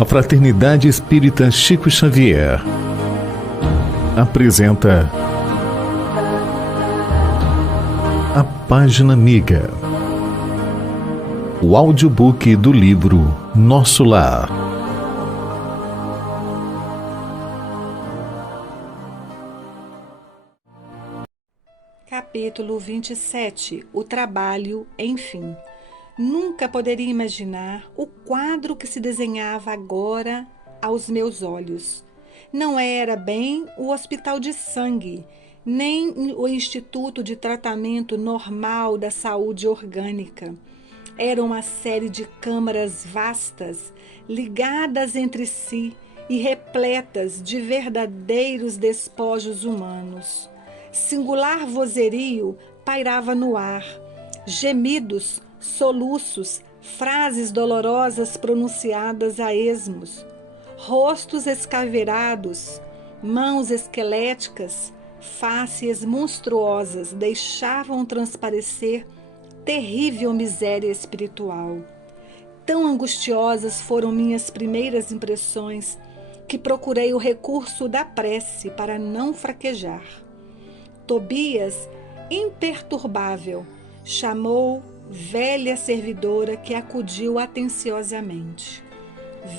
A Fraternidade Espírita Chico Xavier apresenta A Página Amiga, o audiobook do livro Nosso Lar. Capítulo 27. O trabalho, enfim. Nunca poderia imaginar o quadro que se desenhava agora aos meus olhos. Não era bem o hospital de sangue, nem o Instituto de Tratamento Normal da Saúde Orgânica. Era uma série de câmaras vastas, ligadas entre si e repletas de verdadeiros despojos humanos. Singular vozerio pairava no ar, gemidos, soluços, frases dolorosas pronunciadas a esmos, rostos escaveirados, mãos esqueléticas, faces monstruosas deixavam transparecer terrível miséria espiritual. Tão angustiosas foram minhas primeiras impressões que procurei o recurso da prece para não fraquejar. Tobias, imperturbável, chamou velha servidora que acudiu atenciosamente.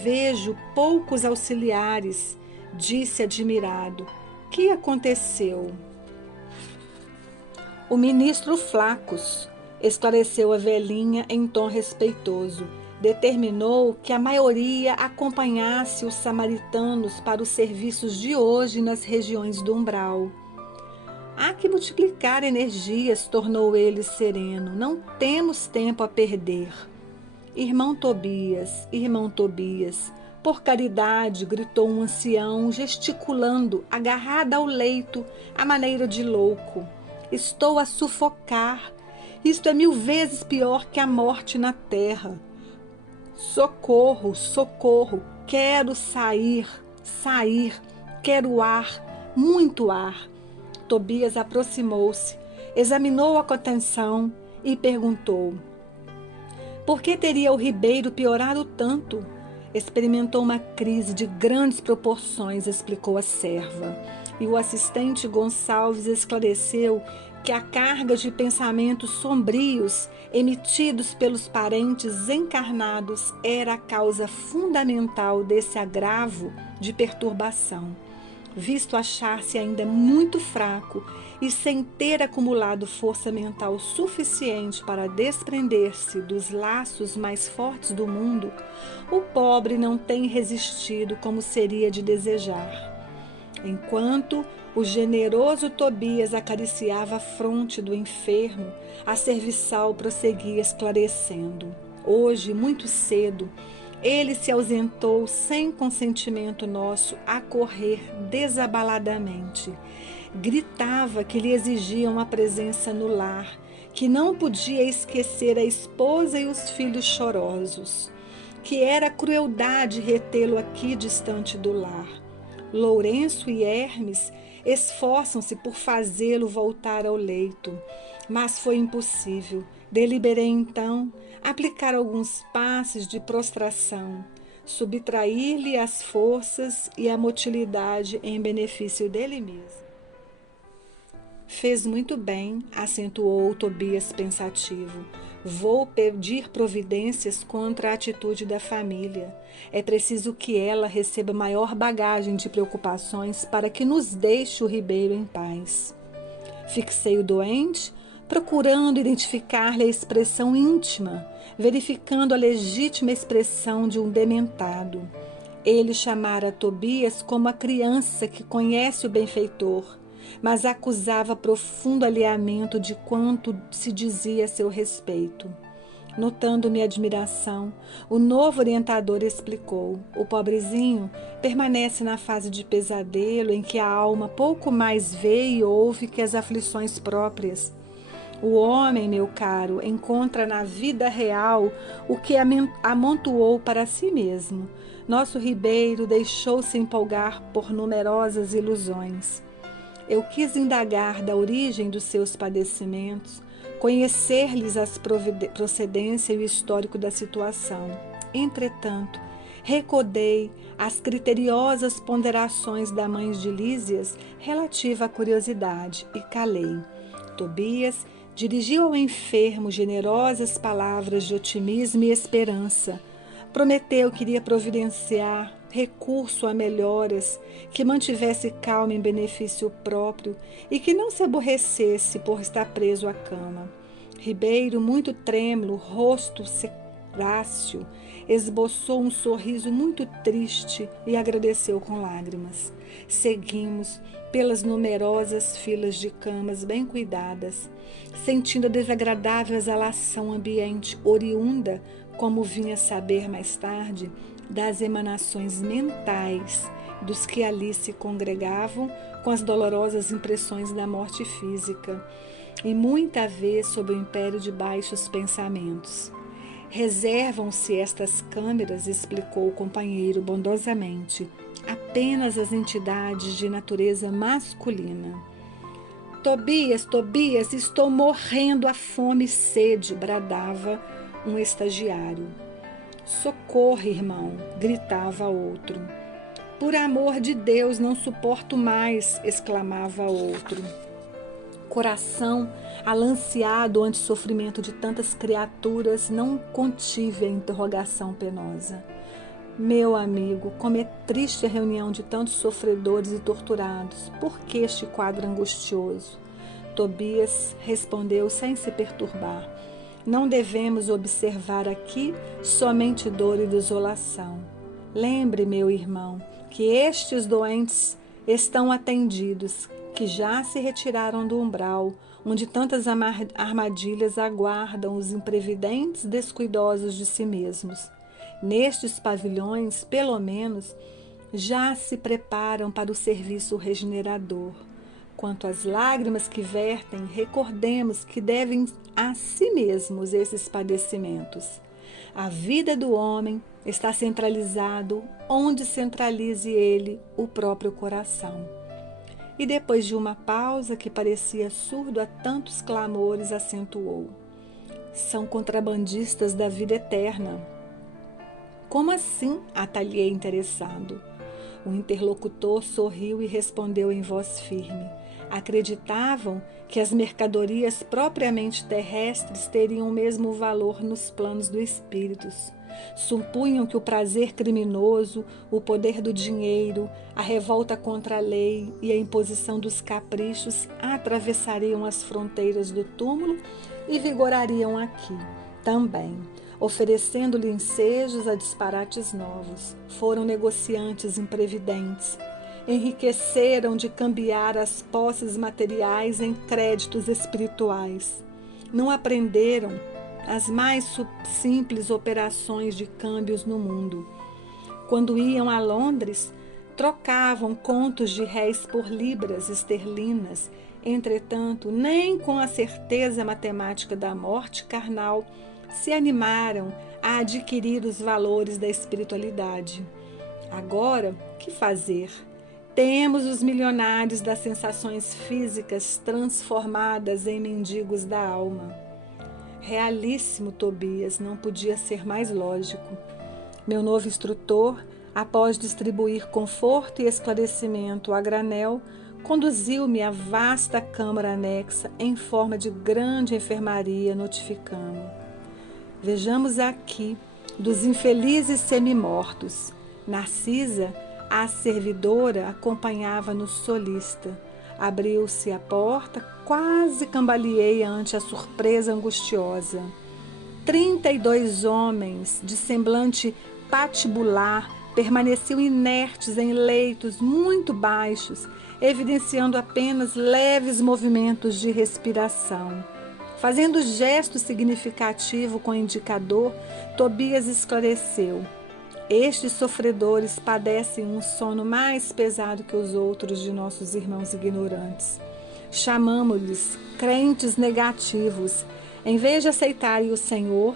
Vejo poucos auxiliares, disse admirado. Que aconteceu? O ministro Flacos, esclareceu a velhinha em tom respeitoso. Determinou que a maioria acompanhasse os samaritanos para os serviços de hoje nas regiões do umbral. Há que multiplicar energias, tornou ele sereno. Não temos tempo a perder. Irmão Tobias, por caridade, gritou um ancião, gesticulando, agarrada ao leito, à maneira de louco. Estou a sufocar. Isto é 1000 vezes pior que a morte na terra. Socorro, socorro, quero sair, quero ar, muito ar. Tobias aproximou-se, examinou-a com atenção e perguntou: por que teria o Ribeiro piorado tanto? Experimentou uma crise de grandes proporções, explicou a serva. E o assistente Gonçalves esclareceu que a carga de pensamentos sombrios emitidos pelos parentes encarnados era a causa fundamental desse agravo de perturbação. Visto achar-se ainda muito fraco e sem ter acumulado força mental suficiente para desprender-se dos laços mais fortes do mundo, o pobre não tem resistido como seria de desejar. Enquanto o generoso Tobias acariciava a fronte do enfermo, a serviçal prosseguia esclarecendo. Hoje, muito cedo, ele se ausentou sem consentimento nosso a correr desabaladamente. Gritava que lhe exigiam a presença no lar, que não podia esquecer a esposa e os filhos chorosos, que era crueldade retê-lo aqui distante do lar. Lourenço e Hermes esforçam-se por fazê-lo voltar ao leito, mas foi impossível. Deliberei então aplicar alguns passes de prostração, subtrair-lhe as forças e a motilidade em benefício dele mesmo. Fez muito bem, acentuou Tobias pensativo. Vou pedir providências contra a atitude da família. É preciso que ela receba maior bagagem de preocupações para que nos deixe o Ribeiro em paz. Fixei o doente, procurando identificar-lhe a expressão íntima, verificando a legítima expressão de um dementado. Ele chamara Tobias como a criança que conhece o benfeitor, mas acusava profundo alheamento de quanto se dizia a seu respeito. Notando minha admiração, o novo orientador explicou: o pobrezinho permanece na fase de pesadelo em que a alma pouco mais vê e ouve que as aflições próprias. O homem, meu caro, encontra na vida real o que amontoou para si mesmo. Nosso Ribeiro deixou-se empolgar por numerosas ilusões. Eu quis indagar da origem dos seus padecimentos, conhecer-lhes as procedência e o histórico da situação. Entretanto, Recordei as criteriosas ponderações da mãe de Lísias relativa à curiosidade e calei. Tobias dirigiu ao enfermo generosas palavras de otimismo e esperança. Prometeu que iria providenciar recurso a melhoras, que mantivesse calma em benefício próprio e que não se aborrecesse por estar preso à cama. Ribeiro, muito trêmulo, rosto secráceo, esboçou um sorriso muito triste e agradeceu com lágrimas. Seguimos pelas numerosas filas de camas bem cuidadas, sentindo a desagradável exalação ambiente oriunda, como vinha saber mais tarde, das emanações mentais dos que ali se congregavam com as dolorosas impressões da morte física, e muita vez sob o império de baixos pensamentos. Reservam-se estas câmeras, explicou o companheiro bondosamente, apenas as entidades de natureza masculina. Tobias, Tobias, estou morrendo à fome e sede, bradava um estagiário. Socorro, irmão, gritava outro. Por amor de Deus, não suporto mais, exclamava outro. Coração alanceado ante o sofrimento de tantas criaturas, não contive a interrogação penosa. Meu amigo, como é triste a reunião de tantos sofredores e torturados. Por que este quadro angustioso? Tobias respondeu sem se perturbar. Não devemos observar aqui somente dor e desolação. Lembre, meu irmão, que estes doentes estão atendidos, que já se retiraram do umbral, onde tantas armadilhas aguardam os imprevidentes descuidosos de si mesmos. Nestes pavilhões, pelo menos, já se preparam para o serviço regenerador. Quanto às lágrimas que vertem, recordemos que devem a si mesmos esses padecimentos. A vida do homem está centralizado onde centralize ele o próprio coração. E depois de uma pausa que parecia surdo a tantos clamores, acentuou: são contrabandistas da vida eterna. Como assim? Atalhei interessado. O interlocutor sorriu e respondeu em voz firme. Acreditavam que as mercadorias propriamente terrestres teriam o mesmo valor nos planos dos espíritos. Supunham que o prazer criminoso, o poder do dinheiro, a revolta contra a lei e a imposição dos caprichos atravessariam as fronteiras do túmulo e vigorariam aqui também, oferecendo-lhe ensejos a disparates novos. Foram negociantes imprevidentes. Enriqueceram de cambiar as posses materiais em créditos espirituais. Não aprenderam as mais simples operações de câmbios no mundo. Quando iam a Londres, trocavam contos de réis por libras esterlinas. Entretanto, nem com a certeza matemática da morte carnal se animaram a adquirir os valores da espiritualidade. Agora, que fazer? Temos os milionários das sensações físicas transformadas em mendigos da alma. Realíssimo, Tobias, não podia ser mais lógico. Meu novo instrutor, após distribuir conforto e esclarecimento a granel, conduziu-me à vasta câmara anexa em forma de grande enfermaria, notificando: vejamos aqui dos infelizes semimortos. Narcisa, a servidora, acompanhava-nos solista. Abriu-se a porta, quase cambaleei ante a surpresa angustiosa. 32 homens, de semblante patibular, permaneciam inertes em leitos muito baixos, evidenciando apenas leves movimentos de respiração. Fazendo gesto significativo com o indicador, Tobias esclareceu: estes sofredores padecem um sono mais pesado que os outros de nossos irmãos ignorantes. Chamamo-lhes crentes negativos. Em vez de aceitarem o Senhor,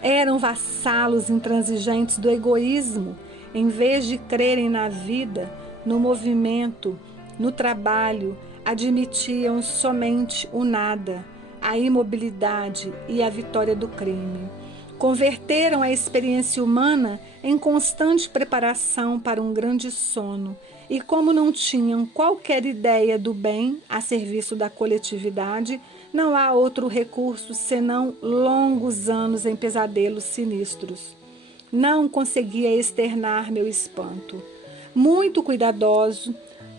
eram vassalos intransigentes do egoísmo. Em vez de crerem na vida, no movimento, no trabalho, admitiam somente o nada, a imobilidade e a vitória do crime. Converteram a experiência humana em constante preparação para um grande sono, e como não tinham qualquer ideia do bem a serviço da coletividade, não há outro recurso senão longos anos em pesadelos sinistros. Não conseguia externar meu espanto. Muito cuidadoso,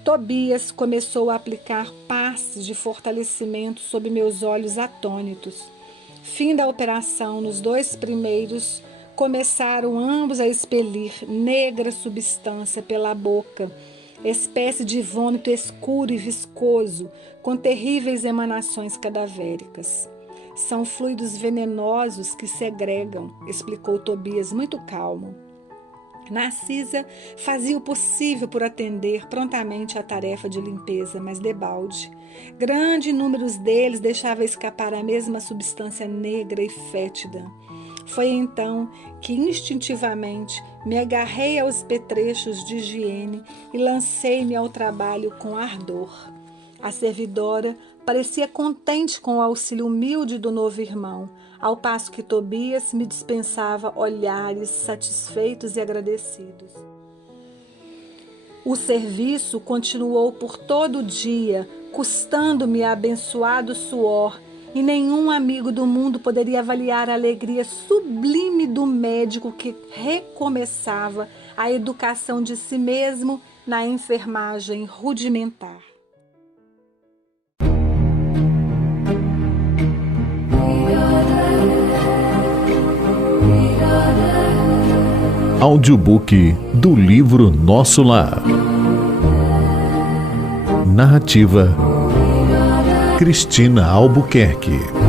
Tobias começou a aplicar passes de fortalecimento sob meus olhos atônitos. Fim da operação, nos 2 primeiros, começaram ambos a expelir negra substância pela boca, espécie de vômito escuro e viscoso, com terríveis emanações cadavéricas. São fluidos venenosos que segregam, explicou Tobias muito calmo. Narcisa fazia o possível por atender prontamente à tarefa de limpeza, mas debalde. Grande número deles deixava escapar a mesma substância negra e fétida. Foi então que instintivamente me agarrei aos petrechos de higiene e lancei-me ao trabalho com ardor. A servidora parecia contente com o auxílio humilde do novo irmão, ao passo que Tobias me dispensava olhares satisfeitos e agradecidos. O serviço continuou por todo o dia, custando-me abençoado suor, e nenhum amigo do mundo poderia avaliar a alegria sublime do médico que recomeçava a educação de si mesmo na enfermagem rudimentar. Audiobook do livro Nosso Lar. Narrativa Cristina Albuquerque.